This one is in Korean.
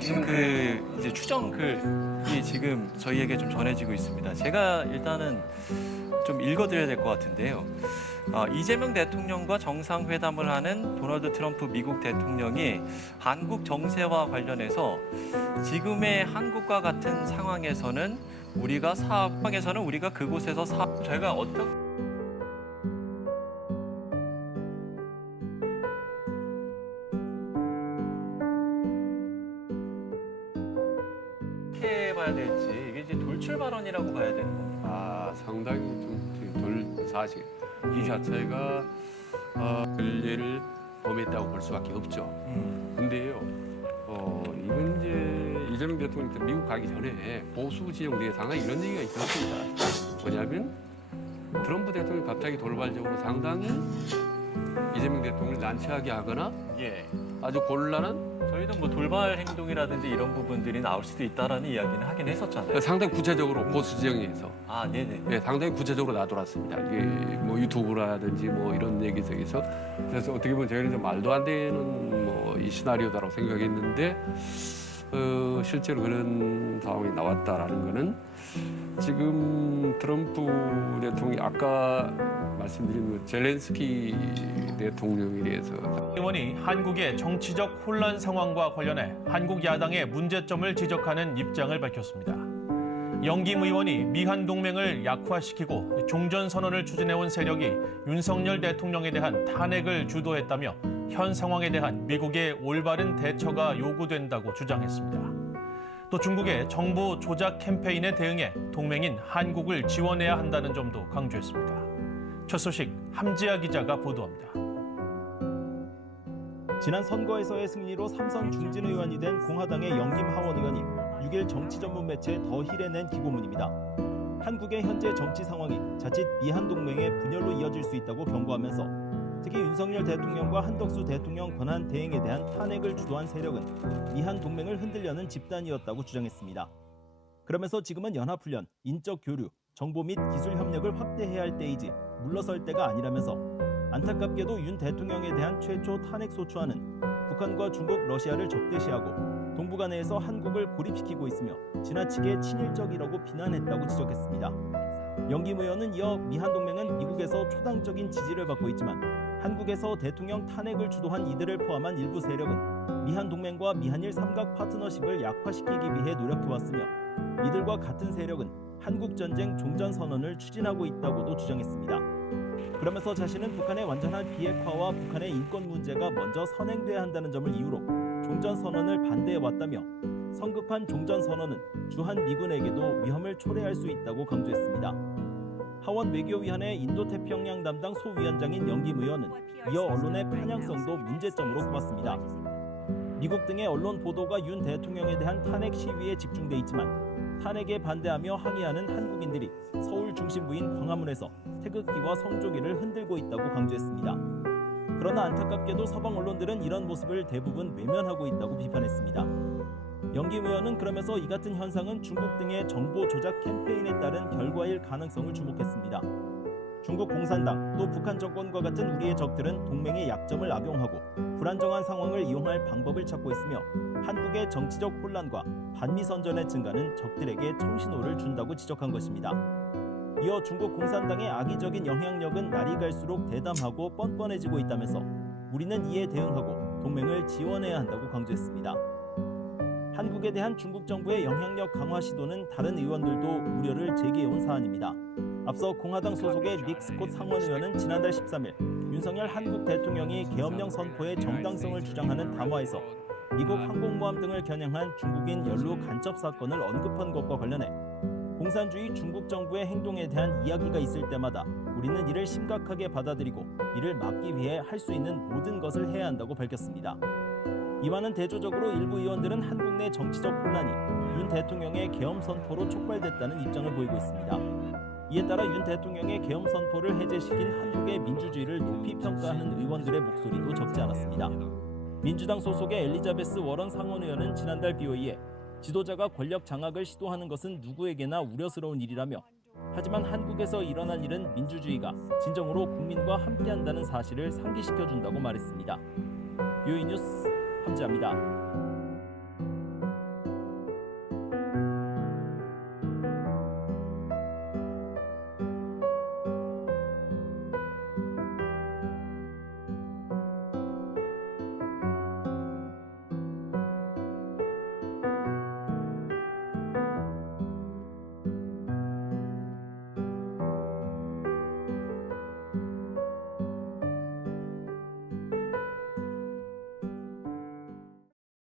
지금 그 이제 추정 글이 지금 저희에게 좀 전해지고 있습니다. 제가 일단은 좀 읽어드려야 될 것 같은데요. 이재명 대통령과 정상회담을 하는 도널드 트럼프 미국 대통령이 한국 정세와 관련해서 지금의 한국과 같은 상황에서는 우리가 그곳에서 저희가 어떻게 봐야 될지 이게 이제 돌출 발언이라고 봐야 되는 겁니다. 상당히 좀 사실 이 자체가 결례를 범했다고 볼 수밖에 없죠. 근데요, 이건 이제 이재명 대통령이 미국 가기 전에 보수 진영 내에 상당히 이런 얘기가 있었습니다. 뭐냐면 트럼프 대통령이 갑자기 돌발적으로 상당히 이재명 대통령을 난처하게 하거나 예. 아주 곤란한 저희는 뭐 돌발 행동이라든지 이런 부분들이 나올 수도 있다라는 이야기는 하긴 했었잖아요. 상당히 구체적으로 보수 진영에서 네네. 네, 상당히 구체적으로 나돌았습니다. 이게 뭐 유튜브라든지 뭐 이런 얘기 속에서 그래서 어떻게 보면 저희는 좀 말도 안 되는 뭐 이 시나리오다라고 생각했는데 실제로 그런 상황이 나왔다라는 거는 지금 트럼프 대통령이 아까 말씀드린 젤렌스키 대통령에 대해서 의원이 한국의 정치적 혼란 상황과 관련해 한국 야당의 문제점을 지적하는 입장을 밝혔습니다. 영김 의원이 미한 동맹을 약화시키고 종전선언을 추진해온 세력이 윤석열 대통령에 대한 탄핵을 주도했다며 현 상황에 대한 미국의 올바른 대처가 요구된다고 주장했습니다. 또 중국의 정보 조작 캠페인에 대응해 동맹인 한국을 지원해야 한다는 점도 강조했습니다. 첫 소식 함지아 기자가 보도합니다. 지난 선거에서의 승리로 3선 중진 의원이 된 공화당의 영김 하원 의원이 6일 정치 전문 매체 더 힐에 낸 기고문입니다. 한국의 현재 정치 상황이 자칫 미한 동맹의 분열로 이어질 수 있다고 경고하면서 특히 윤석열 대통령과 한덕수 대통령 권한 대행에 대한 탄핵을 주도한 세력은 미한 동맹을 흔들려는 집단이었다고 주장했습니다. 그러면서 지금은 연합훈련, 인적 교류, 정보 및 기술 협력을 확대해야 할 때이지 물러설 때가 아니라면서 안타깝게도 윤 대통령에 대한 최초 탄핵 소추안은 북한과 중국, 러시아를 적대시하고 동북아내에서 한국을 고립시키고 있으며 지나치게 친일적이라고 비난했다고 지적했습니다. 영김 의원은 이어 미한동맹은 미국에서 초당적인 지지를 받고 있지만 한국에서 대통령 탄핵을 주도한 이들을 포함한 일부 세력은 미한동맹과 미한일 삼각 파트너십을 약화시키기 위해 노력해왔으며 이들과 같은 세력은 한국전쟁 종전선언을 추진하고 있다고도 주장했습니다. 그러면서 자신은 북한의 완전한 비핵화와 북한의 인권 문제가 먼저 선행돼야 한다는 점을 이유로 종전선언을 반대해왔다며 성급한 종전선언은 주한 미군에게도 위험을 초래할 수 있다고 강조했습니다. 하원 외교위원회 인도태평양 담당 소위원장인 영김 의원은 이어 언론의 편향성도 문제점으로 꼽았습니다. 미국 등의 언론 보도가 윤 대통령에 대한 탄핵 시위에 집중돼 있지만 탄핵에 반대하며 항의하는 한국인들이 서울 중심부인 광화문에서 태극기와 성조기를 흔들고 있다고 강조했습니다. 그러나 안타깝게도 서방 언론들은 이런 모습을 대부분 외면하고 있다고 비판했습니다. 영김 의원은 그러면서 이 같은 현상은 중국 등의 정보 조작 캠페인에 따른 결과일 가능성을 주목했습니다. 중국 공산당 또 북한 정권과 같은 우리의 적들은 동맹의 약점을 악용하고 불안정한 상황을 이용할 방법을 찾고 있으며 한국의 정치적 혼란과 반미선전의 증가는 적들에게 청신호를 준다고 지적한 것입니다. 이어 중국 공산당의 악의적인 영향력은 날이 갈수록 대담하고 뻔뻔해지고 있다면서 우리는 이에 대응하고 동맹을 지원해야 한다고 강조했습니다. 한국에 대한 중국 정부의 영향력 강화 시도는 다른 의원들도 우려를 제기해온 사안입니다. 앞서 공화당 소속의 닉 스콧 상원 의원은 지난달 13일 윤석열 한국 대통령이 계엄령 선포의 정당성을 주장하는 담화에서 미국 항공모함 등을 겨냥한 중국인 연루 간첩 사건을 언급한 것과 관련해 공산주의 중국 정부의 행동에 대한 이야기가 있을 때마다 우리는 이를 심각하게 받아들이고 이를 막기 위해 할 수 있는 모든 것을 해야 한다고 밝혔습니다. 이와는 대조적으로 일부 의원들은 한국 내 정치적 혼란이 윤 대통령의 계엄 선포로 촉발됐다는 입장을 보이고 있습니다. 이에 따라 윤 대통령의 계엄 선포를 해제시킨 한국의 민주주의를 높이 평가하는 의원들의 목소리도 적지 않았습니다. 민주당 소속의 엘리자베스 워런 상원 의원은 지난달 BOE에 지도자가 권력 장악을 시도하는 것은 누구에게나 우려스러운 일이라며 하지만 한국에서 일어난 일은 민주주의가 진정으로 국민과 함께한다는 사실을 상기시켜준다고 말했습니다. BOE 뉴스 함지아입니다.